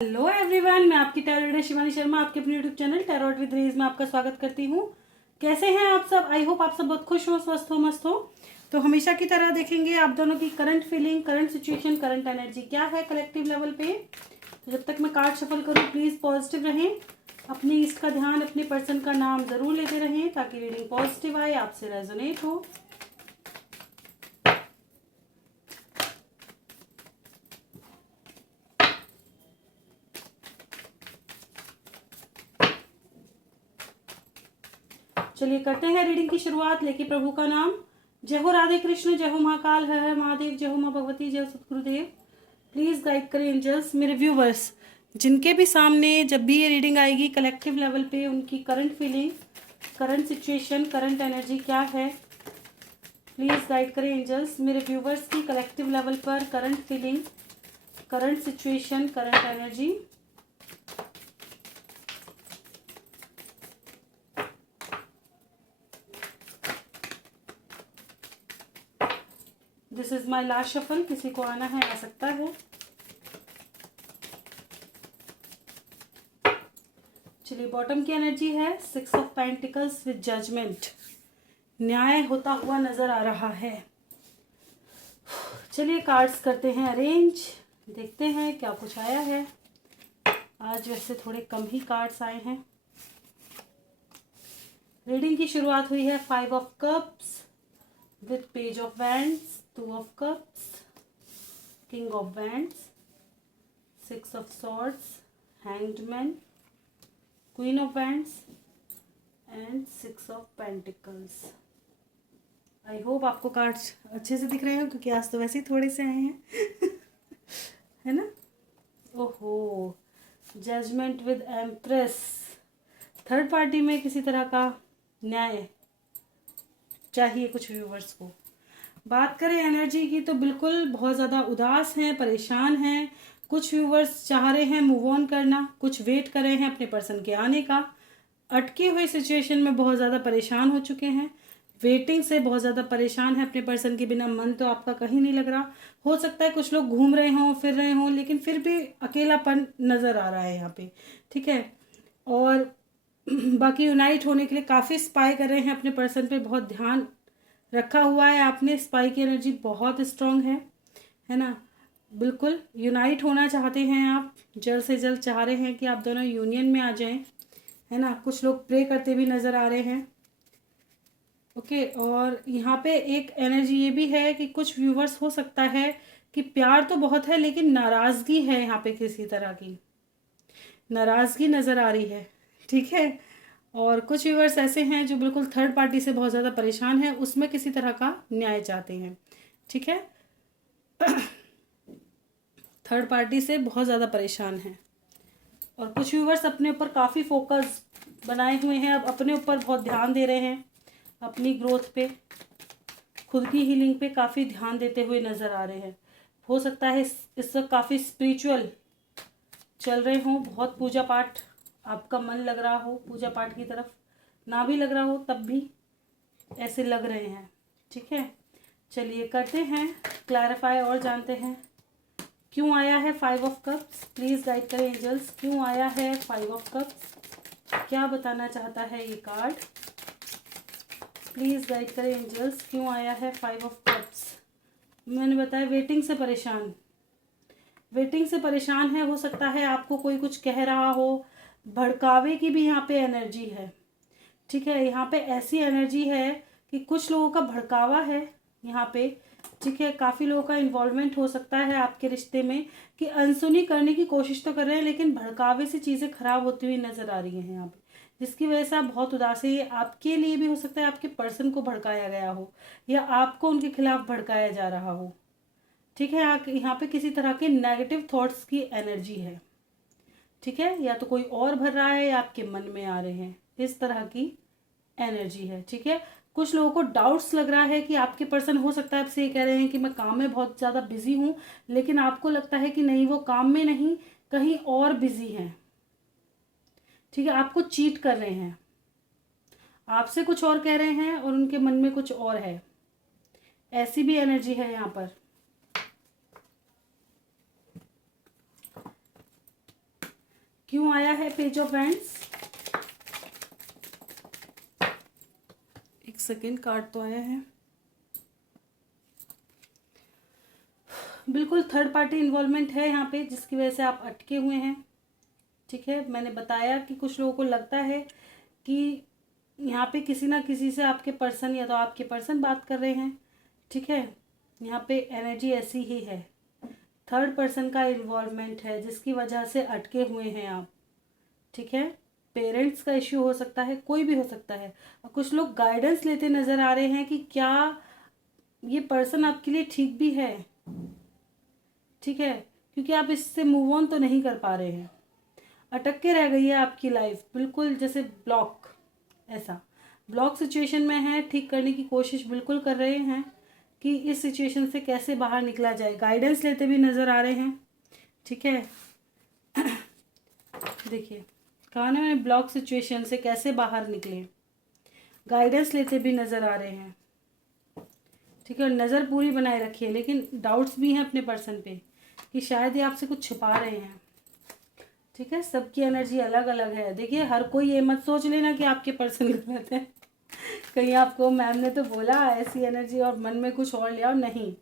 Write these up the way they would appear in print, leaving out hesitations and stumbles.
Hello everyone, मैं आपकी tarot reader Shivani Sharma आपके अपने YouTube channel tarot with Rez में आपका स्वागत करती हूँ। कैसे हैं आप सब? आई होप आप सब बहुत खुश हो, स्वस्थ हो, मस्त हो। तो हमेशा की तरह देखेंगे आप दोनों की current feeling, current situation, current energy क्या है कलेक्टिव लेवल पे। तो जब तक मैं कार्ड शफल करूँ प्लीज़ पॉजिटिव रहें, अपने ईस्ट का ध्यान, अपने पर्सन का नाम ज़रूर लेते रहें ताकि रीडिंग पॉजिटिव आए, आपसे रेजोनेट हो। चलिए करते हैं रीडिंग की शुरुआत लेके प्रभु का नाम। जय हो राधे कृष्ण, जय हो महाकाल, हर हर महादेव, जय हो माँ भगवती, जय हो सतगुरुदेव। प्लीज गाइड करें एंजल्स। मेरे व्यूवर्स जिनके भी सामने जब भी ये रीडिंग आएगी कलेक्टिव लेवल पे, उनकी current feeling, current situation, current energy क्या है, प्लीज गाइड करें एंजल्स। मेरे व्यूवर्स की कलेक्टिव लेवल पर current feeling, current situation, current energy. This is my last shuffle, किसी को आना है आ सकता है। चलिए बॉटम की एनर्जी है 6 ऑफ पेंटिकल्स विद जजमेंट। न्याय होता हुआ नजर आ रहा है। चलिए कार्ड्स करते हैं अरेंज, देखते हैं क्या कुछ आया है। आज वैसे थोड़े कम ही कार्ड्स आए हैं। रीडिंग की शुरुआत हुई है 5 of cups with page of wands, 2 of cups, king of wands, 6 of swords, hanged man, queen of wands and 6 of pentacles. I hope आपको कार्ड्स अच्छे से दिख रहे हो क्योंकि आज तो वैसे ही थोड़े से आए हैं है ना। ओहो, judgement with empress. Third party में किसी तरह का न्याय चाहिए कुछ व्यूवर्स को। बात करें एनर्जी की तो बिल्कुल बहुत ज़्यादा उदास हैं, परेशान हैं। कुछ व्यूवर्स चाह रहे हैं मूव ऑन करना, कुछ वेट कर रहे हैं अपने पर्सन के आने का। अटके हुए सिचुएशन में बहुत ज़्यादा परेशान हो चुके हैं, वेटिंग से बहुत ज़्यादा परेशान है अपने पर्सन के बिना। मन तो आपका कहीं नहीं लग रहा। हो सकता है कुछ लोग घूम रहे हों, फिर रहे हों, लेकिन फिर भी अकेलापन नज़र आ रहा है यहाँ पे, ठीक है। और बाकी यूनाइट होने के लिए काफ़ी स्पाई कर रहे हैं अपने पर्सन पे, बहुत ध्यान रखा हुआ है आपने। स्पाई की एनर्जी बहुत स्ट्रांग है ना। बिल्कुल यूनाइट होना चाहते हैं आप, जल्द से जल्द चाह रहे हैं कि आप दोनों यूनियन में आ जाएं, है ना। कुछ लोग प्रे करते भी नज़र आ रहे हैं। ओके, और यहाँ पे एक एनर्जी ये भी है कि कुछ व्यूवर्स हो सकता है कि प्यार तो बहुत है लेकिन नाराज़गी है, यहाँ पे किसी तरह की नाराज़गी नज़र आ रही है, ठीक है। और कुछ व्यूवर्स ऐसे हैं जो बिल्कुल थर्ड पार्टी से बहुत ज़्यादा परेशान हैं, उसमें किसी तरह का न्याय चाहते हैं, ठीक है। थर्ड पार्टी से बहुत ज़्यादा परेशान हैं। और कुछ व्यूवर्स अपने ऊपर काफ़ी फोकस बनाए हुए हैं, अब अपने ऊपर बहुत ध्यान दे रहे हैं, अपनी ग्रोथ पे, खुद की हीलिंग पे काफ़ी ध्यान देते हुए नज़र आ रहे हैं। हो सकता है इस वक्त काफ़ी स्पिरिचुअल चल रहे हों, बहुत पूजा पाठ आपका मन लग रहा हो, पूजा पाठ की तरफ ना भी लग रहा हो तब भी ऐसे लग रहे हैं, ठीक है। चलिए करते हैं क्लैरिफाई और जानते हैं क्यों आया है 5 ऑफ कप्स। प्लीज़ गाइड करें एंजल्स, क्यों आया है 5 ऑफ कप्स, क्या बताना चाहता है ये कार्ड। प्लीज़ गाइड करें एंजल्स, क्यों आया है 5 ऑफ कप्स। मैंने बताया वेटिंग से परेशान, वेटिंग से परेशान है। हो सकता है आपको कोई कुछ कह रहा हो, भड़कावे की भी यहाँ पे एनर्जी है, ठीक है। यहाँ पे ऐसी एनर्जी है कि कुछ लोगों का भड़कावा है यहाँ पे, ठीक है। काफ़ी लोगों का इन्वॉल्वमेंट हो सकता है आपके रिश्ते में कि अनसुनी करने की कोशिश तो कर रहे हैं लेकिन भड़कावे से चीज़ें खराब होती हुई नज़र आ रही हैं यहाँ पे, जिसकी वजह से आप बहुत उदास है। ये आपके लिए भी हो सकता है, आपके पर्सन को भड़काया गया हो या आपको उनके खिलाफ भड़काया जा रहा हो, ठीक है। यहाँ पे किसी तरह के नेगेटिव थॉट्स की एनर्जी है, ठीक है। या तो कोई और भर रहा है या आपके मन में आ रहे हैं, इस तरह की एनर्जी है, ठीक है। कुछ लोगों को डाउट्स लग रहा है कि आपके पर्सन हो सकता है आपसे ये कह रहे हैं कि मैं काम में बहुत ज़्यादा बिजी हूँ, लेकिन आपको लगता है कि नहीं, वो काम में नहीं कहीं और बिजी हैं, ठीक है। आपको चीट कर रहे हैं, आपसे कुछ और कह रहे हैं और उनके मन में कुछ और है, ऐसी भी एनर्जी है यहाँ पर। क्यों आया है पेज ऑफ वैंड्स? एक सेकेंड, कार्ड तो आया है। बिल्कुल थर्ड पार्टी इन्वॉल्वमेंट है यहाँ पे, जिसकी वजह से आप अटके हुए हैं। ठीक है, मैंने बताया कि कुछ लोगों को लगता है कि यहाँ पे किसी ना किसी से आपके पर्सन या तो आपके पर्सन बात कर रहे हैं। ठीक है, यहाँ पे एनर्जी ऐसी ही है, थर्ड पर्सन का इन्वॉल्वमेंट है जिसकी वजह से अटके हुए हैं आप। ठीक है, पेरेंट्स का इश्यू हो सकता है, कोई भी हो सकता है। और कुछ लोग गाइडेंस लेते नज़र आ रहे हैं कि क्या ये पर्सन आपके लिए ठीक भी है। ठीक है, क्योंकि आप इससे मूव ऑन तो नहीं कर पा रहे हैं, अटक के रह गई है आपकी लाइफ, बिल्कुल जैसे ब्लॉक, ऐसा ब्लॉक सिचुएशन में है। ठीक करने की कोशिश बिल्कुल कर रहे हैं कि इस सिचुएशन से कैसे बाहर निकला जाए, गाइडेंस लेते भी नज़र आ रहे हैं। ठीक है, देखिए कहा ना मैंने, ब्लॉक सिचुएशन से कैसे बाहर निकले, गाइडेंस लेते भी नज़र आ रहे हैं। ठीक है, नज़र पूरी बनाए रखिए, लेकिन डाउट्स भी हैं अपने पर्सन पे कि शायद ये आपसे कुछ छुपा रहे हैं। ठीक है, सबकी एनर्जी अलग अलग है। देखिए, हर कोई ये मत सोच लेना कि आपके पर्सन गलत है। कहीं आपको मैम ने तो बोला ऐसी एनर्जी और मन में कुछ और लिया, नहीं।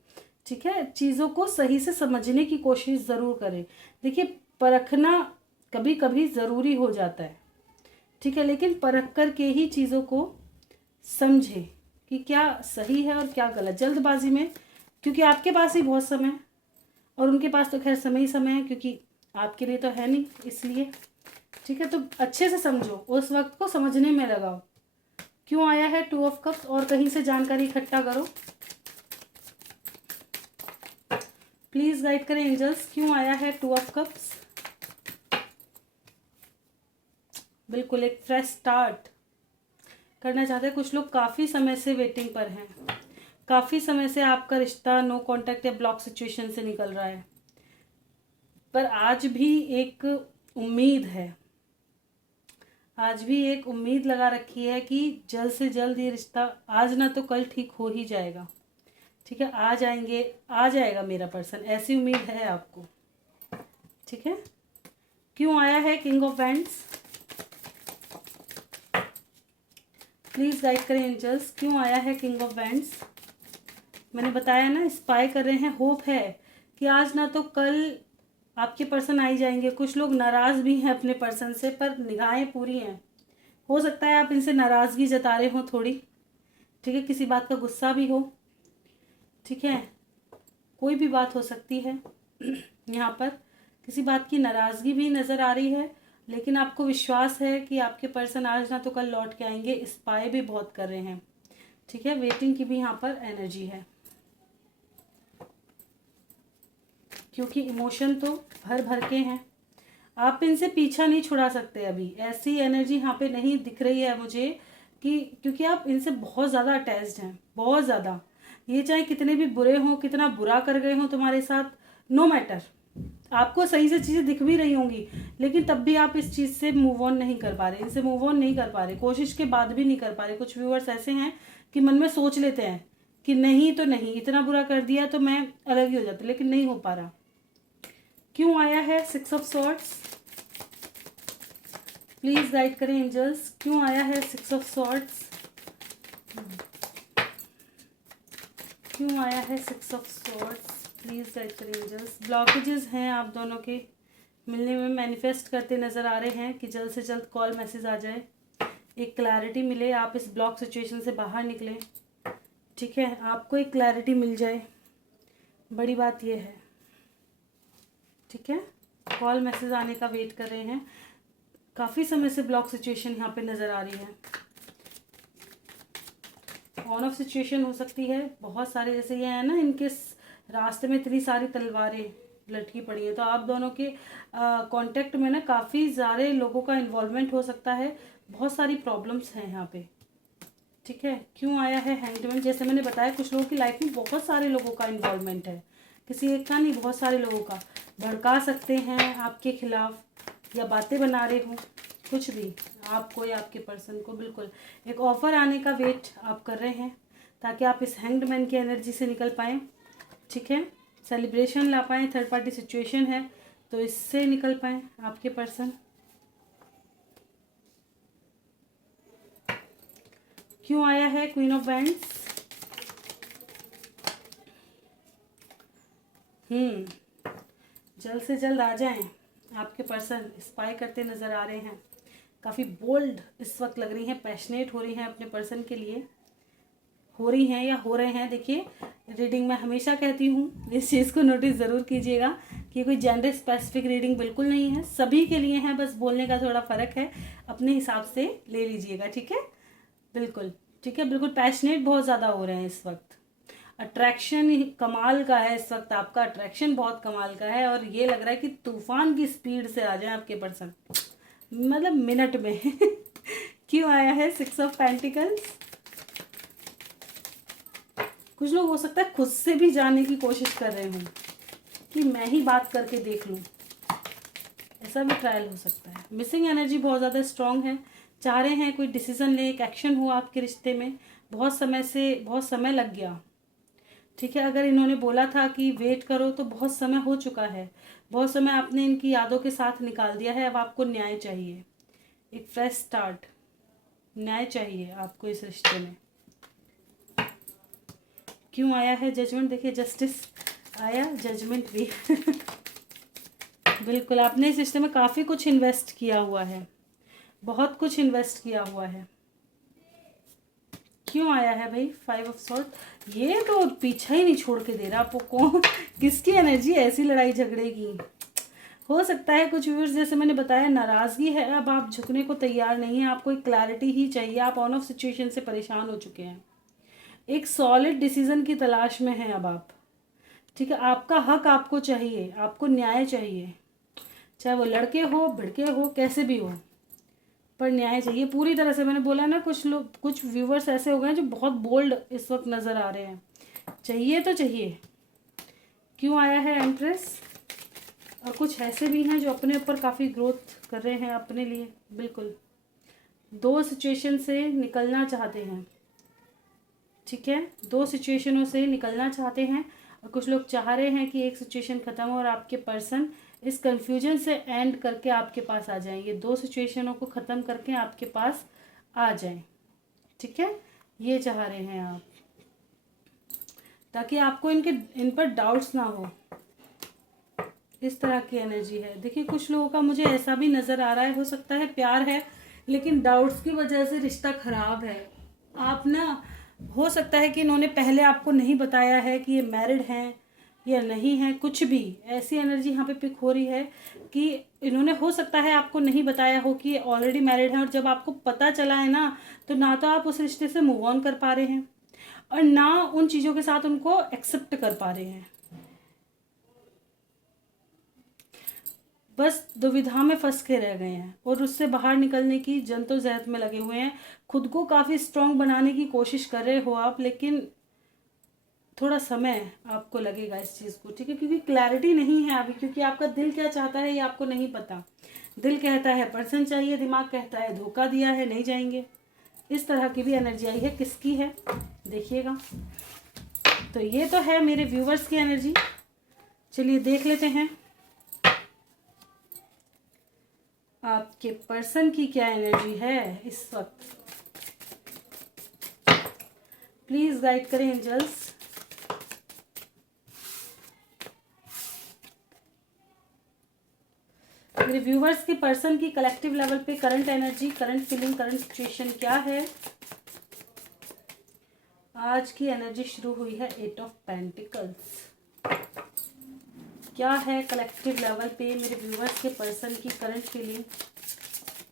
ठीक है, चीज़ों को सही से समझने की कोशिश ज़रूर करें। देखिए, परखना कभी कभी ज़रूरी हो जाता है। ठीक है, लेकिन परख कर के ही चीज़ों को समझें कि क्या सही है और क्या गलत। जल्दबाजी में, क्योंकि आपके पास ही बहुत समय है और उनके पास तो खैर समय ही समय है, क्योंकि आपके लिए तो है नहीं, इसलिए। ठीक है, तो अच्छे से समझो, उस वक्त को समझने में लगाओ। क्यों आया है 2 ऑफ कप्स? और कहीं से जानकारी इकट्ठा करो, प्लीज गाइड करें एंजल्स। क्यों आया है 2 ऑफ कप्स? बिल्कुल एक फ्रेश स्टार्ट करना चाहते हैं कुछ लोग, काफ़ी समय से वेटिंग पर हैं, काफ़ी समय से आपका रिश्ता नो कांटेक्ट या ब्लॉक सिचुएशन से निकल रहा है, पर आज भी एक उम्मीद है, आज भी एक उम्मीद लगा रखी है कि जल्द से जल्द ये रिश्ता आज ना तो कल ठीक हो ही जाएगा। ठीक है, आ जाएंगे, आ जाएगा मेरा पर्सन, ऐसी उम्मीद है आपको। ठीक है, क्यों आया है king of wands? Please guide करें एंजल्स, क्यों आया है किंग ऑफ वैंड्स? मैंने बताया ना, स्पाई कर रहे हैं, होप है कि आज ना तो कल आपके पर्सन आ ही जाएंगे। कुछ लोग नाराज भी हैं अपने पर्सन से, पर निगाहें पूरी हैं। हो सकता है आप इनसे नाराजगी जता रहे हो थोड़ी। ठीक है, किसी बात का गुस्सा भी हो। ठीक है, कोई भी बात हो सकती है। यहाँ पर किसी बात की नाराजगी भी नज़र आ रही है, लेकिन आपको विश्वास है कि आपके पर्सन आज ना तो कल लौट के आएंगे। स्पाई भी बहुत कर रहे हैं। ठीक है, वेटिंग की भी यहाँ पर एनर्जी है, क्योंकि इमोशन तो भर भर के हैं। आप इनसे पीछा नहीं छुड़ा सकते अभी, ऐसी एनर्जी यहाँ पे नहीं दिख रही है मुझे कि, क्योंकि आप इनसे बहुत ज़्यादा अटैच्ड हैं, बहुत ज़्यादा। ये चाहे कितने भी बुरे हों, कितना बुरा कर गए हों तुम्हारे साथ, नो मैटर, आपको सही से चीज़ें दिख भी रही होंगी, लेकिन तब भी आप इस चीज़ से मूव ऑन नहीं कर पा रहे, इनसे मूव ऑन नहीं कर पा रहे, कोशिश के बाद भी नहीं कर पा रहे। कुछ व्यूअर्स ऐसे हैं कि मन में सोच लेते हैं कि नहीं तो नहीं, इतना बुरा कर दिया तो मैं अलग ही हो जाती, लेकिन नहीं हो पा रहा। क्यों आया है 6 ऑफ सॉर्ड्स? प्लीज गाइड करें एंजल्स, क्यों आया है 6 ऑफ सॉर्ड्स? क्यों आया है 6 ऑफ सॉर्ड्स? प्लीज गाइड करें एंजल्स। ब्लॉकेजेस हैं आप दोनों के मिलने में, मैनिफेस्ट करते नजर आ रहे हैं कि जल्द से जल्द कॉल मैसेज आ जाए, एक क्लैरिटी मिले, आप इस ब्लॉक सिचुएशन से बाहर निकलें। ठीक है, आपको एक क्लैरिटी मिल जाए, बड़ी बात यह है। ठीक है, कॉल मैसेज आने का वेट कर रहे हैं, काफ़ी समय से ब्लॉक सिचुएशन यहाँ पे नज़र आ रही है। ऑन ऑफ सिचुएशन हो सकती है, बहुत सारे, जैसे ये है ना, इनके रास्ते में इतनी सारी तलवारें लटकी पड़ी है, तो आप दोनों के कांटेक्ट में ना काफ़ी सारे लोगों का इन्वॉल्वमेंट हो सकता है, बहुत सारी प्रॉब्लम्स हैं यहाँ पे। ठीक है, क्यों आया है हैंगमैन? जैसे मैंने बताया, कुछ लोगों की लाइफ में बहुत सारे लोगों का इन्वॉल्वमेंट है, किसी एक का नहीं, बहुत सारे लोगों का। भड़का सकते हैं आपके खिलाफ, या बातें बना रहे हो, कुछ भी, आपको या आपके पर्सन को। बिल्कुल एक ऑफर आने का वेट आप कर रहे हैं, ताकि आप इस हैंग्ड मैन की एनर्जी से निकल पाएँ। ठीक है, सेलिब्रेशन ला पाएँ, थर्ड पार्टी सिचुएशन है तो इससे निकल पाएँ आपके पर्सन। क्यों आया है क्वीन ऑफ वैंड्स? जल्द से जल्द आ जाएं। आपके पर्सन स्पाई करते नज़र आ रहे हैं, काफ़ी बोल्ड इस वक्त लग रही हैं, पैशनेट हो रही हैं अपने पर्सन के लिए, हो रही हैं या हो रहे हैं। देखिए रीडिंग में हमेशा कहती हूँ, इस चीज़ को नोटिस ज़रूर कीजिएगा कि कोई जेंडर स्पेसिफिक रीडिंग बिल्कुल नहीं है, सभी के लिए है, बस बोलने का थोड़ा फ़र्क है, अपने हिसाब से ले लीजिएगा। ठीक है, बिल्कुल ठीक है, बिल्कुल पैशनेट बहुत ज़्यादा हो रहे हैं इस वक्त, अट्रैक्शन कमाल का है इस वक्त, आपका अट्रैक्शन बहुत कमाल का है, और ये लग रहा है कि तूफान की स्पीड से आ जाए आपके पर्सन, मतलब मिनट में। क्यों आया है 6 ऑफ पेंटिकल्स? कुछ लोग हो सकता है खुद से भी जाने की कोशिश कर रहे हों कि मैं ही बात करके देख लूं, ऐसा भी ट्रायल हो सकता है। मिसिंग एनर्जी बहुत ज़्यादा स्ट्रांग है, चाह रहे हैं कोई डिसीजन ले, एक एक्शन हो आपके रिश्ते में, बहुत समय लग गया। ठीक है, अगर इन्होंने बोला था कि वेट करो तो बहुत समय हो चुका है, बहुत समय आपने इनकी यादों के साथ निकाल दिया है, अब आपको न्याय चाहिए, एक फ्रेश स्टार्ट, न्याय चाहिए आपको इस रिश्ते में। क्यों आया है जजमेंट? देखिए जस्टिस आया, जजमेंट भी। बिल्कुल आपने इस रिश्ते में काफ़ी कुछ इन्वेस्ट किया हुआ है, बहुत कुछ इन्वेस्ट किया हुआ है। क्यों आया है भाई 5 ऑफ सॉर्ड? ये तो पीछा ही नहीं छोड़ के दे रहा आपको, कौन किसकी एनर्जी ऐसी लड़ाई झगड़े की? हो सकता है कुछ व्यूअर्स, जैसे मैंने बताया, नाराज़गी है, अब आप झुकने को तैयार नहीं है, आपको एक क्लैरिटी ही चाहिए, आप ऑन ऑफ सिचुएशन से परेशान हो चुके हैं, एक सॉलिड डिसीजन की तलाश में हैं अब आप। ठीक है, आपका हक आपको चाहिए, आपको न्याय चाहिए, चाहे वो लड़के हो भिड़के हो कैसे भी हो, पर न्याय चाहिए पूरी तरह से। मैंने बोला ना, कुछ लोग, कुछ व्यूवर्स ऐसे हो गए हैं जो बहुत बोल्ड इस वक्त नज़र आ रहे हैं, चाहिए तो चाहिए। क्यों आया है एम्प्रेस? और कुछ ऐसे भी हैं जो अपने ऊपर काफ़ी ग्रोथ कर रहे हैं अपने लिए, बिल्कुल 2 सिचुएशन से निकलना चाहते हैं। ठीक है, 2 सिचुएशनों से निकलना चाहते हैं, और कुछ लोग चाह रहे हैं कि एक सिचुएशन ख़त्म हो और आपके पर्सन इस कन्फ्यूजन से एंड करके आपके पास आ जाएं, ये 2 सिचुएशनों को ख़त्म करके आपके पास आ जाएं। ठीक है, ये चाह रहे हैं आप, ताकि आपको इन पर डाउट्स ना हो, इस तरह की एनर्जी है। देखिए कुछ लोगों का मुझे ऐसा भी नज़र आ रहा है, हो सकता है प्यार है लेकिन डाउट्स की वजह से रिश्ता ख़राब है। आप ना, हो सकता है कि इन्होंने पहले आपको नहीं बताया है कि ये मैरिड हैं या नहीं है, कुछ भी ऐसी एनर्जी यहाँ पे पिक हो रही है कि इन्होंने, हो सकता है आपको नहीं बताया हो कि ये ऑलरेडी मैरिड हैं, और जब आपको पता चला है ना तो आप उस रिश्ते से मूव ऑन कर पा रहे हैं, और ना उन चीज़ों के साथ उनको एक्सेप्ट कर पा रहे हैं, बस दुविधा में फंस के रह गए हैं, और उससे बाहर निकलने की जद्दोजहद में लगे हुए हैं। खुद को काफ़ी स्ट्रांग बनाने की कोशिश कर रहे हो आप, लेकिन थोड़ा समय आपको लगेगा इस चीज़ को। ठीक है, क्योंकि क्लैरिटी नहीं है अभी, क्योंकि आपका दिल क्या चाहता है ये आपको नहीं पता। दिल कहता है पर्सन चाहिए, दिमाग कहता है धोखा दिया है, नहीं जाएंगे। इस तरह की भी एनर्जी आई है, किसकी है देखिएगा। तो ये तो है मेरे व्यूवर्स की एनर्जी, चलिए देख लेते हैं आपके पर्सन की क्या एनर्जी है इस वक्त। प्लीज गाइड करें एंजल्स। मेरे व्यूवर्स के पर्सन की कलेक्टिव लेवल पे current energy, current feeling, current situation क्या है। आज की एनर्जी शुरू हुई है 8 ऑफ पेंटिकल्स। क्या है कलेक्टिव लेवल पे मेरे व्यूवर्स के पर्सन की current feeling,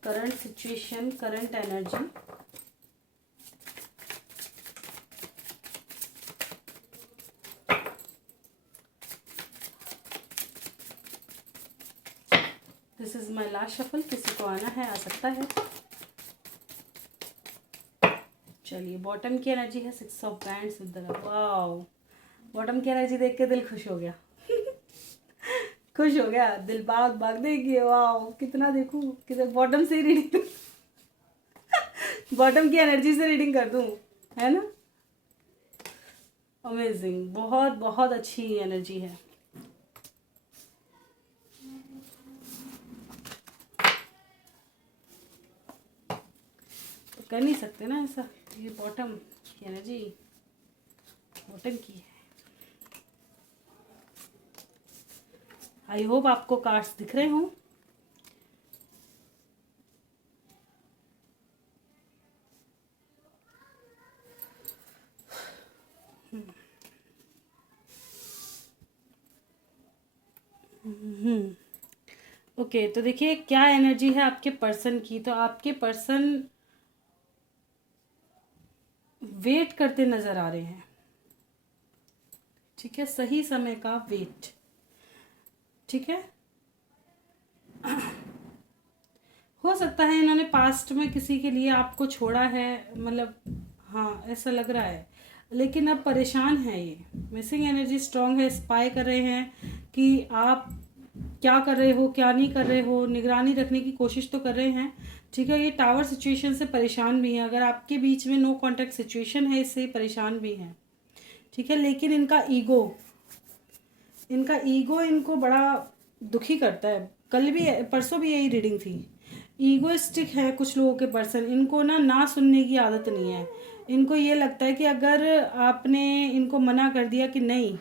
current situation, current energy. This is my last shuffle, किसी को आना है आ सकता है। चलिए बॉटम की एनर्जी है 6 of bands with the, wow, bottom की एनर्जी देख के दिल खुश हो गया। खुश हो गया दिल, बाग बाग देखिए, वाओ कितना देखूं, कितना बॉटम से ही रीडिंग बॉटम की एनर्जी से रीडिंग कर दूं, है ना। अमेजिंग, बहुत बहुत अच्छी एनर्जी है। तो कर नहीं सकते ना ऐसा, ये बॉटम की एनर्जी, बॉटम की है। आई होप आपको कार्ड्स दिख रहे हों। ओके, तो देखिए क्या एनर्जी है आपके पर्सन की। तो आपके पर्सन वेट करते नजर आ रहे हैं, ठीक है, सही समय का वेट, ठीक है। हो सकता है इन्होंने पास्ट में किसी के लिए आपको छोड़ा है, मतलब हाँ ऐसा लग रहा है, लेकिन अब परेशान है ये। मिसिंग एनर्जी स्ट्रांग है, स्पाई कर रहे हैं कि आप क्या कर रहे हो क्या नहीं कर रहे हो, निगरानी रखने की कोशिश तो कर रहे हैं, ठीक है। ये टावर सिचुएशन से परेशान भी है, अगर आपके बीच में नो कांटेक्ट सिचुएशन है इससे परेशान भी हैं, ठीक है। लेकिन इनका ईगो इनको बड़ा दुखी करता है। कल भी परसों भी यही रीडिंग थी। ईगोइस्टिक है कुछ लोगों के पर्सन, इनको ना सुनने की आदत नहीं है। इनको ये लगता है कि अगर आपने इनको मना कर दिया कि नहीं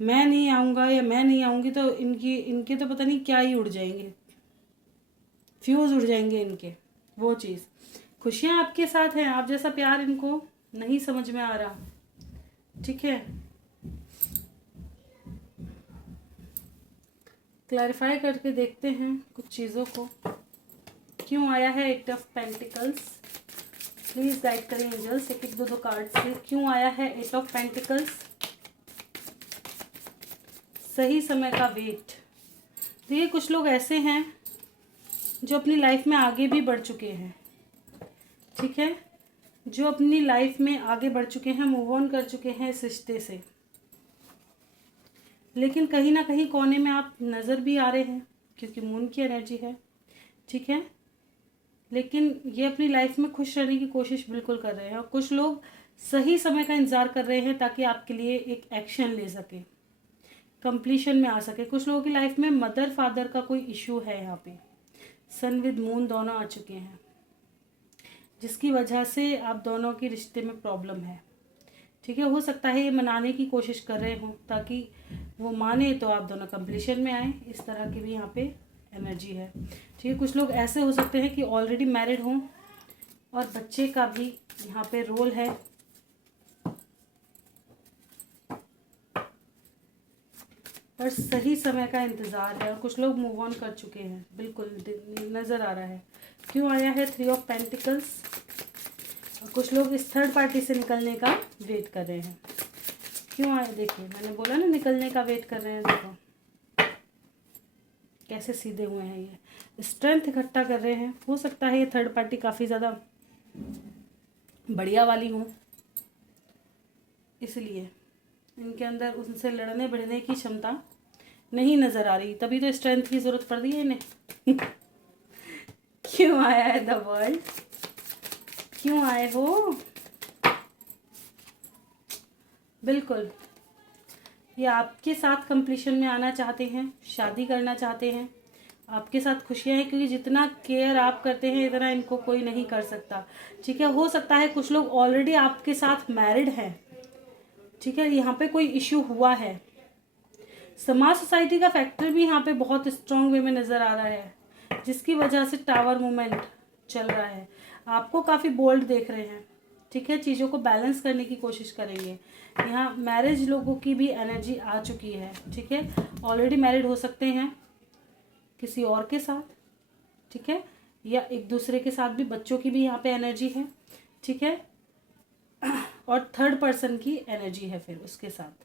मैं नहीं आऊँगा या मैं नहीं आऊँगी, तो इनके तो पता नहीं क्या ही उड़ जाएंगे, फ्यूज़ उड़ जाएंगे इनके। वो चीज़, खुशियाँ आपके साथ हैं, आप जैसा प्यार इनको नहीं समझ में आ रहा, ठीक है। क्लैरिफाई करके देखते हैं कुछ चीज़ों को। क्यों आया है 8 ऑफ पेंटिकल्स, प्लीज़ गाइड करें एंजल्स, एक एक दो कार्ड से। क्यों आया है 8 ऑफ पेंटिकल्स, सही समय का वेट। देखिए कुछ लोग ऐसे हैं जो अपनी लाइफ में आगे भी बढ़ चुके हैं, ठीक है, जो अपनी लाइफ में आगे बढ़ चुके हैं, मूव ऑन कर चुके हैं इस रिश्ते से, लेकिन कहीं ना कहीं कोने में आप नज़र भी आ रहे हैं क्योंकि मून की एनर्जी है, ठीक है। लेकिन ये अपनी लाइफ में खुश रहने की कोशिश बिल्कुल कर रहे हैं, और कुछ लोग सही समय का इंतज़ार कर रहे हैं ताकि आपके लिए एक एक्शन ले सके, कंप्लीशन में आ सके। कुछ लोगों की लाइफ में मदर फादर का कोई इशू है, यहाँ पे सन विद मून दोनों आ चुके हैं, जिसकी वजह से आप दोनों के रिश्ते में प्रॉब्लम है, ठीक है। हो सकता है ये मनाने की कोशिश कर रहे हों ताकि वो माने तो आप दोनों कंप्लीशन में आए, इस तरह की भी यहाँ पे एनर्जी है, ठीक है। कुछ लोग ऐसे हो सकते हैं कि ऑलरेडी मैरिड हों और बच्चे का भी यहाँ पे रोल है, पर सही समय का इंतज़ार है, और कुछ लोग मूव ऑन कर चुके हैं, बिल्कुल नज़र आ रहा है। क्यों आया है 3 ऑफ पेंटिकल्स, और कुछ लोग इस थर्ड पार्टी से निकलने का वेट कर रहे हैं। क्यों आया, देखिए मैंने बोला ना निकलने का वेट कर रहे हैं, देखो कैसे सीधे हुए हैं, ये स्ट्रेंथ इकट्ठा कर रहे हैं। हो सकता है ये थर्ड पार्टी काफ़ी ज़्यादा बढ़िया वाली हो, इसलिए इनके अंदर उनसे लड़ने बढ़ने की क्षमता नहीं नज़र आ रही, तभी तो स्ट्रेंथ की ज़रूरत पड़ रही है इन्हें। क्यों आया है द वर्ल्ड, क्यों आए हो, बिल्कुल ये आपके साथ कंप्लीशन में आना चाहते हैं, शादी करना चाहते हैं, आपके साथ खुशियाँ हैं, क्योंकि जितना केयर आप करते हैं इतना इनको कोई नहीं कर सकता, ठीक है। हो सकता है कुछ लोग ऑलरेडी आपके साथ मैरिड हैं, ठीक है, यहाँ पे कोई इश्यू हुआ है। समाज सोसाइटी का फैक्टर भी यहाँ पे बहुत स्ट्रांग वे में नज़र आ रहा है, जिसकी वजह से टावर मूवमेंट चल रहा है। आपको काफ़ी बोल्ड देख रहे हैं, ठीक है, चीज़ों को बैलेंस करने की कोशिश करेंगे। यहाँ मैरिज लोगों की भी एनर्जी आ चुकी है, ठीक है, ऑलरेडी मैरिड हो सकते हैं किसी और के साथ, ठीक है, या एक दूसरे के साथ भी, बच्चों की भी यहाँ पे एनर्जी है, ठीक है, और थर्ड पर्सन की एनर्जी है, फिर उसके साथ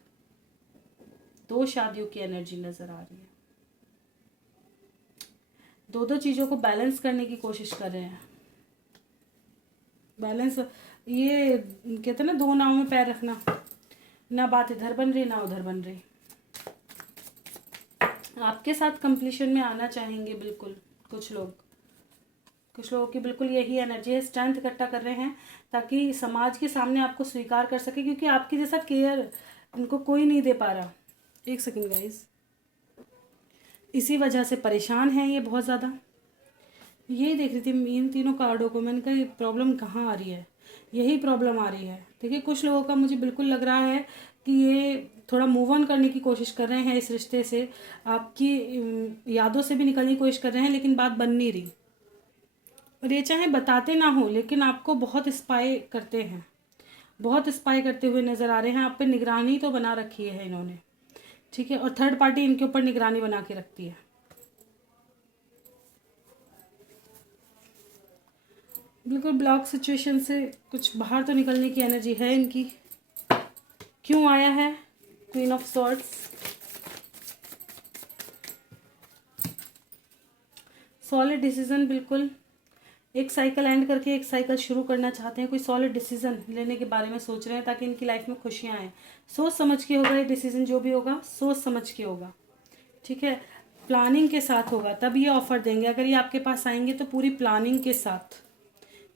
2 शादियों की एनर्जी नज़र आ रही है। दो चीज़ों को बैलेंस करने की कोशिश कर रहे हैं, बैलेंस, ये कहते हैं ना 2 नाव में पैर रखना, ना बात इधर बन रही ना उधर बन रही। आपके साथ कंप्लीशन में आना चाहेंगे बिल्कुल कुछ लोगों की बिल्कुल यही एनर्जी है, स्ट्रेंथ इकट्ठा कर रहे हैं ताकि समाज के सामने आपको स्वीकार कर सके, क्योंकि आपकी जैसा केयर इनको कोई नहीं दे पा रहा। एक सेकंड गाइस, इसी वजह से परेशान हैं ये बहुत ज़्यादा। यही देख रही थी इन तीनों कार्डों को, मैंने कहा ये प्रॉब्लम कहाँ आ रही है। यही प्रॉब्लम आ रही है। देखिए कुछ लोगों का मुझे बिल्कुल लग रहा है कि ये थोड़ा मूव ऑन करने की कोशिश कर रहे हैं इस रिश्ते से, आपकी यादों से भी निकलने की कोशिश कर रहे हैं, लेकिन बात बन नहीं रही। और ये चाहे बताते ना हो लेकिन आपको बहुत स्पाई करते हैं, बहुत स्पाई करते हुए नज़र आ रहे हैं। आप पे निगरानी तो बना रखी है इन्होंने, ठीक है। और थर्ड पार्टी इनके ऊपर निगरानी बना के रखती है। बिल्कुल ब्लॉक सिचुएशन से कुछ बाहर तो निकलने की एनर्जी है इनकी। क्यों आया है queen of swords? Solid decision, बिल्कुल एक साइकिल एंड करके एक साइकिल शुरू करना चाहते हैं। कोई सॉलिड डिसीजन लेने के बारे में सोच रहे हैं ताकि इनकी लाइफ में खुशियां आए। सोच समझ के होगा ये डिसीजन, जो भी होगा सोच समझ के होगा, ठीक है। प्लानिंग के साथ होगा तब ये ऑफर देंगे। अगर ये आपके पास आएंगे तो पूरी प्लानिंग के साथ,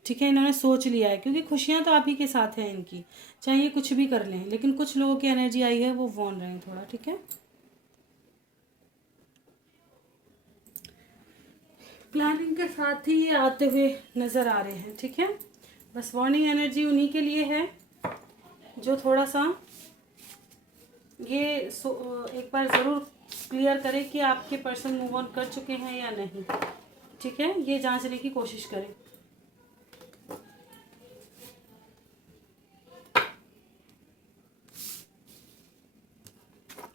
ठीक है। इन्होंने सोच लिया है क्योंकि खुशियां तो आप ही के साथ हैं इनकी, चाहे ये कुछ भी कर लें। लेकिन कुछ लोगों की एनर्जी आई है वो वॉर्न रहे हैं थोड़ा, ठीक है। प्लानिंग के साथ ही ये आते हुए नज़र आ रहे हैं, ठीक है। बस वार्निंग एनर्जी उन्हीं के लिए है जो थोड़ा सा ये एक बार ज़रूर क्लियर करें कि आपके पर्सन मूव ऑन कर चुके हैं या नहीं, ठीक है। ये जांचने की कोशिश करें।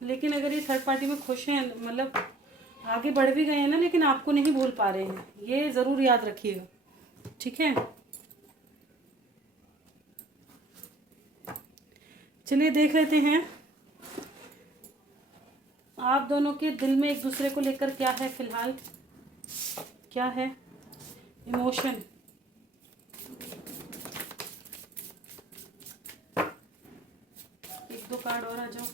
लेकिन अगर ये थर्ड पार्टी में खुश हैं, मतलब आगे बढ़ भी गए हैं ना, लेकिन आपको नहीं भूल पा रहे हैं, ये ज़रूर याद रखिएगा, ठीक है। चलिए देख लेते हैं आप दोनों के दिल में एक दूसरे को लेकर क्या है फिलहाल, क्या है इमोशन। एक दो कार्ड और आ जाओ।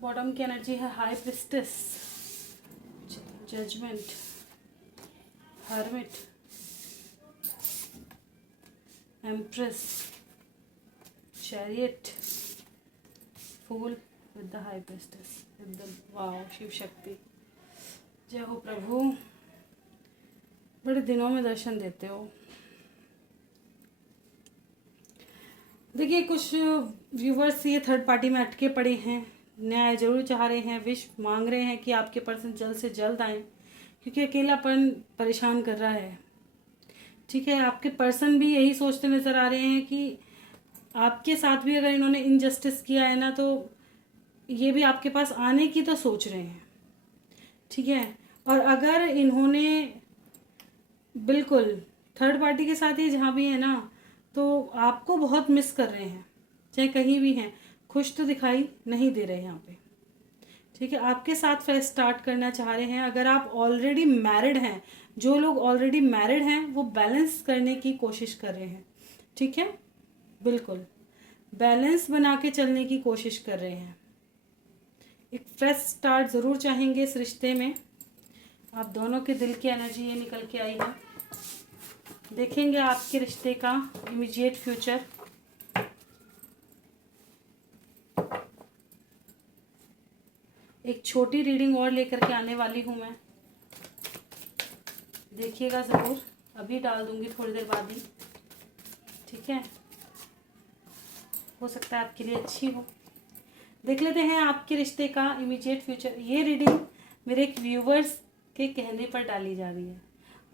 बॉटम की एनर्जी है high priestess, judgement, hermit, empress, chariot, fool with the high priestess, एकदम वाओ, शिव शक्ति, जय हो प्रभु। बड़े दिनों में दर्शन देते हो। देखिए कुछ व्यूवर्स ये थर्ड पार्टी में अटके पड़े हैं, न्याय जरूर चाह रहे हैं, विश मांग रहे हैं कि आपके पर्सन जल्द से जल्द आए, क्योंकि अकेलापन परेशान कर रहा है, ठीक है। आपके पर्सन भी यही सोचते नज़र आ रहे हैं कि आपके साथ भी अगर इन्होंने इनजस्टिस किया है ना, तो ये भी आपके पास आने की तो सोच रहे हैं, ठीक है। और अगर इन्होंने बिल्कुल थर्ड पार्टी के साथ ही जहाँ भी है ना, तो आपको बहुत मिस कर रहे हैं, चाहे कहीं भी हैं। खुश तो दिखाई नहीं दे रहे यहाँ पे, ठीक है। आपके साथ फ्रेश स्टार्ट करना चाह रहे हैं। अगर आप ऑलरेडी मैरिड हैं, जो लोग ऑलरेडी मैरिड हैं वो बैलेंस करने की कोशिश कर रहे हैं, ठीक है। बिल्कुल बैलेंस बना के चलने की कोशिश कर रहे हैं। एक फ्रेश स्टार्ट ज़रूर चाहेंगे इस रिश्ते में। आप दोनों के दिल की एनर्जी ये निकल के आई है। देखेंगे आपके रिश्ते का इमीडिएट फ्यूचर। एक छोटी रीडिंग और लेकर के आने वाली हूँ मैं, देखिएगा ज़रूर। अभी डाल दूंगी थोड़ी देर बाद ही, ठीक है। हो सकता है आपके लिए अच्छी हो। देख लेते हैं आपके रिश्ते का इमीडिएट फ्यूचर। ये रीडिंग मेरे एक व्यूवर्स के कहने पर डाली जा रही है।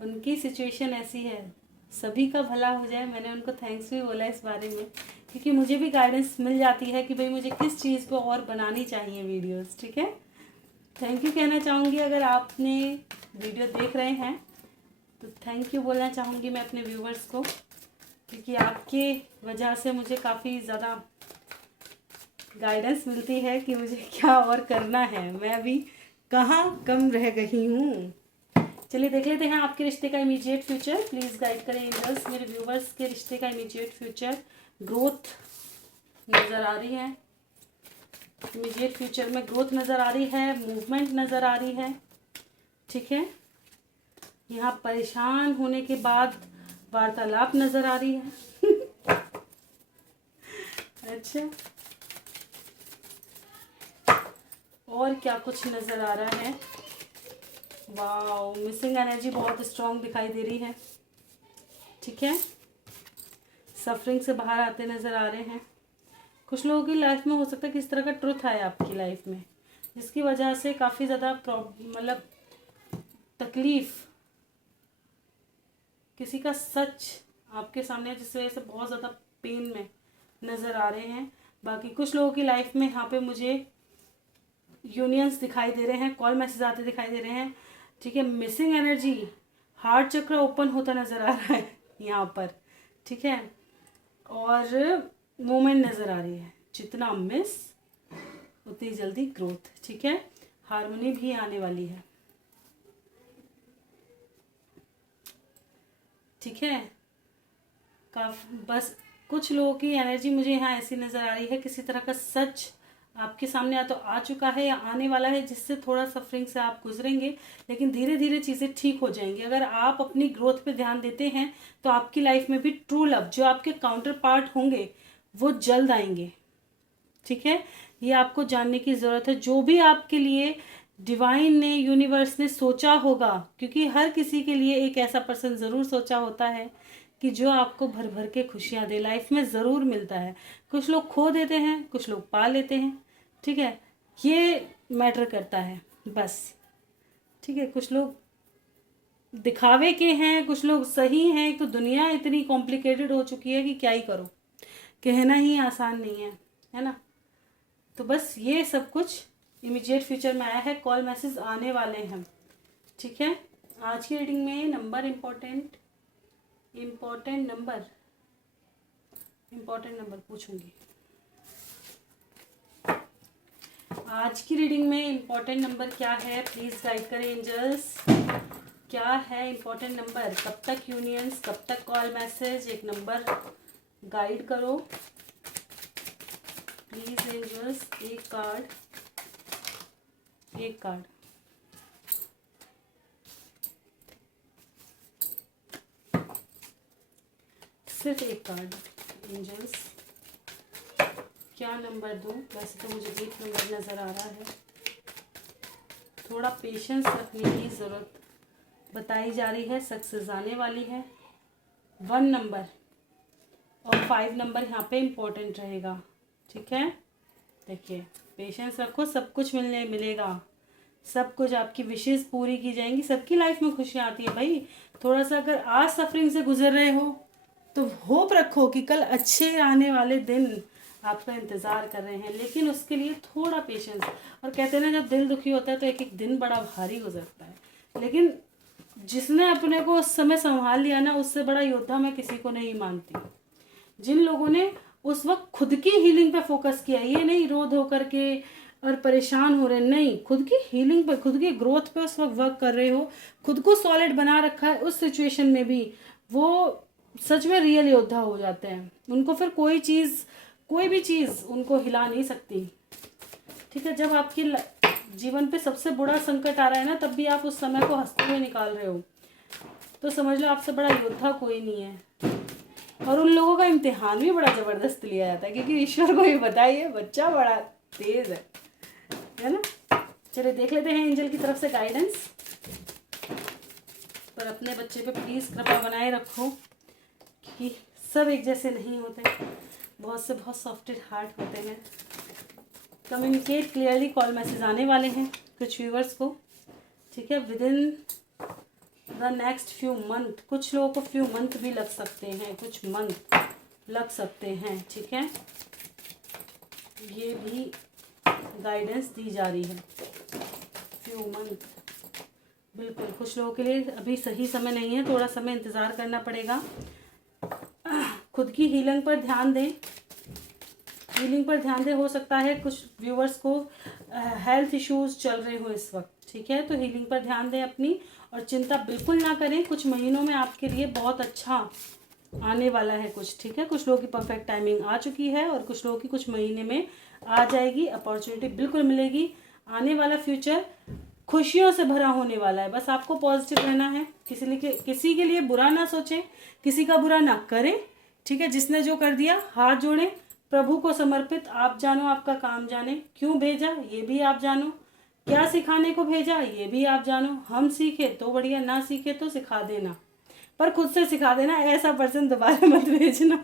उनकी सिचुएशन ऐसी है, सभी का भला हो जाए। मैंने उनको थैंक्स भी बोला इस बारे में, क्योंकि मुझे भी गाइडेंस मिल जाती है कि भाई मुझे किस चीज़ को और बनानी चाहिए वीडियोस, ठीक है। थैंक यू कहना चाहूँगी। अगर आपने वीडियो देख रहे हैं तो थैंक यू बोलना चाहूँगी मैं अपने व्यूवर्स को, क्योंकि आपके वजह से मुझे काफ़ी ज़्यादा गाइडेंस मिलती है कि मुझे क्या और करना है, मैं भी कहाँ कम रह गई हूँ। चलिए देख लेते हैं आपके रिश्ते का इमीडिएट फ्यूचर। प्लीज़ गाइड करें एंजल्स मेरे व्यूवर्स के रिश्ते का इमीडिएट फ्यूचर। ग्रोथ नज़र आ रही है, इमीडिएट फ्यूचर में ग्रोथ नज़र आ रही है, मूवमेंट नज़र आ रही है, ठीक है। यहाँ परेशान होने के बाद वार्तालाप नज़र आ रही है। अच्छा, और क्या कुछ नज़र आ रहा है? वाओ, मिसिंग एनर्जी बहुत स्ट्रांग दिखाई दे रही है। ठीक है, सफरिंग से बाहर आते नज़र आ रहे हैं। कुछ लोगों की लाइफ में हो सकता है किस तरह का ट्रुथ आए आपकी लाइफ में, जिसकी वजह से काफ़ी ज़्यादा मतलब तकलीफ, किसी का सच आपके सामने, जिस वजह से बहुत ज़्यादा पेन में नज़र आ रहे हैं। बाकी कुछ लोगों की लाइफ में यहाँ पे मुझे यूनियंस दिखाई दे रहे हैं, कॉल मैसेज आते दिखाई दे रहे हैं। ठीक है, मिसिंग एनर्जी, हार्ट चक्र ओपन होता नज़र आ रहा है यहाँ पर। ठीक है, और मूवमेंट नज़र आ रही है, जितना मिस उतनी जल्दी ग्रोथ। ठीक है, हार्मनी भी आने वाली है। ठीक है, बस कुछ लोगों की एनर्जी मुझे यहाँ ऐसी नज़र आ रही है, किसी तरह का सच आपके सामने या तो आ चुका है या आने वाला है, जिससे थोड़ा सफरिंग से आप गुजरेंगे, लेकिन धीरे धीरे चीज़ें ठीक हो जाएंगी। अगर आप अपनी ग्रोथ पे ध्यान देते हैं तो आपकी लाइफ में भी ट्रू लव, जो आपके काउंटर पार्ट होंगे, वो जल्द आएंगे। ठीक है, ये आपको जानने की ज़रूरत है। जो भी आपके लिए डिवाइन ने, यूनिवर्स ने सोचा होगा, क्योंकि हर किसी के लिए एक ऐसा पर्सन ज़रूर सोचा होता है कि जो आपको भर भर के खुशियाँ दे। लाइफ में ज़रूर मिलता है, कुछ लोग खो देते हैं, कुछ लोग पा लेते हैं। ठीक है, ये मैटर करता है बस। ठीक है, कुछ लोग दिखावे के हैं, कुछ लोग सही हैं। तो दुनिया इतनी कॉम्प्लिकेटेड हो चुकी है कि क्या ही करो, कहना ही आसान नहीं है ना। तो बस ये सब कुछ इमीडिएट फ्यूचर में आया है, कॉल मैसेज आने वाले हैं। ठीक है, आज की रीडिंग में नंबर इम्पोर्टेंट नंबर पूछूंगी। आज की रीडिंग में इम्पोर्टेंट नंबर क्या है, प्लीज़ गाइड करें एंजल्स। क्या है इम्पोर्टेंट नंबर, कब तक यूनियंस, कब तक कॉल मैसेज, एक नंबर गाइड करो प्लीज एंजल्स। एक कार्ड, सिर्फ एक कार्ड एंजल्स। क्या नंबर दूं? वैसे तो मुझे एक नंबर नज़र आ रहा है, थोड़ा पेशेंस रखने की ज़रूरत बताई जा रही है। सक्सेस आने वाली है। 1 नंबर और 5 नंबर यहाँ पे इम्पोर्टेंट रहेगा। ठीक है, देखिए पेशेंस रखो, सब कुछ मिलेगा, सब कुछ आपकी विशेष पूरी की जाएंगी। सबकी लाइफ में खुशियाँ आती है भाई। थोड़ा सा अगर आज सफरिंग से गुजर रहे हो तो होप रखो कि कल अच्छे आने वाले दिन आपका इंतज़ार कर रहे हैं, लेकिन उसके लिए थोड़ा पेशेंस। और कहते हैं ना, जब दिल दुखी होता है तो एक एक दिन बड़ा भारी गुजरता है, लेकिन जिसने अपने को उस समय संभाल लिया ना, उससे बड़ा योद्धा मैं किसी को नहीं मानती। जिन लोगों ने उस वक्त खुद की हीलिंग पे फोकस किया, ये नहीं रो धो करके और परेशान हो रहे, नहीं, खुद की हीलिंग पे, खुद की ग्रोथ पे उस वक्त वर्क कर रहे हो, खुद को सॉलिड बना रखा है उस सिचुएशन में भी, वो सच में रियल योद्धा हो जाते हैं। उनको फिर कोई भी चीज़ उनको हिला नहीं सकती। ठीक है, जब आपके जीवन पे सबसे बड़ा संकट आ रहा है ना, तब भी आप उस समय को हंसते हुए निकाल रहे हो, तो समझ लो आपसे बड़ा योद्धा कोई नहीं है। और उन लोगों का इम्तिहान भी बड़ा ज़बरदस्त लिया जाता है, क्योंकि ईश्वर को भी बताइए बच्चा बड़ा तेज है ना। चलिए देख लेते हैं एंजल की तरफ से गाइडेंस। पर अपने बच्चे पे प्लीज़ कृपा बनाए रखो, कि सब एक जैसे नहीं होते, बहुत से बहुत सॉफ्टेड हार्ट होते हैं। कम्युनिकेट क्लियरली, कॉल मैसेज आने वाले हैं कुछ व्यूवर्स को। ठीक है, with in the next few month, कुछ लोगों को फ्यू मंथ भी लग सकते हैं, कुछ मंथ लग सकते हैं। ठीक है, ये भी गाइडेंस दी जा रही है, फ्यू मंथ। बिल्कुल, कुछ लोगों के लिए अभी सही समय नहीं है, थोड़ा समय इंतज़ार करना पड़ेगा। खुद की हीलिंग पर ध्यान दें, हो सकता है कुछ व्यूवर्स को हेल्थ इश्यूज चल रहे हो इस वक्त। ठीक है, तो हीलिंग पर ध्यान दें अपनी, और चिंता बिल्कुल ना करें। कुछ महीनों में आपके लिए बहुत अच्छा आने वाला है कुछ। ठीक है, कुछ लोगों की परफेक्ट टाइमिंग आ चुकी है और कुछ लोगों की कुछ महीने में आ जाएगी। अपॉर्चुनिटी बिल्कुल मिलेगी। आने वाला फ्यूचर खुशियों से भरा होने वाला है। बस आपको पॉजिटिव रहना है, किसी के लिए बुरा ना सोचें, किसी का बुरा ना करें। ठीक है, जिसने जो कर दिया हाथ जोड़ें, प्रभु को समर्पित। आप जानो, आपका काम जाने, क्यों भेजा ये भी आप जानो। क्या सिखाने को भेजा ये भी आप जानो। हम सीखे तो बढ़िया, ना सीखे तो सिखा देना, पर खुद से सिखा देना, ऐसा पर्सन दोबारा मत भेजना।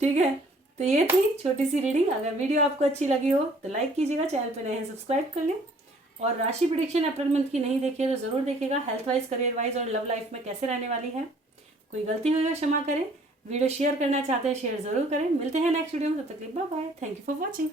ठीक है, तो ये थी छोटी सी रीडिंग। अगर वीडियो आपको अच्छी लगी हो तो लाइक कीजिएगा, चैनल पे नए हैं सब्सक्राइब कर लें। और राशि प्रेडिक्शन अप्रैल मंथ की नहीं देखी है तो ज़रूर देखिएगा, हेल्थ वाइज, करियर वाइज और लव लाइफ में कैसे रहने वाली है। कोई गलती हुई हो क्षमा करें। वीडियो शेयर करना चाहते हैं शेयर ज़रूर करें। मिलते हैं नेक्स्ट वीडियो में, तब तक के लिए bye bye. Thank you for watching.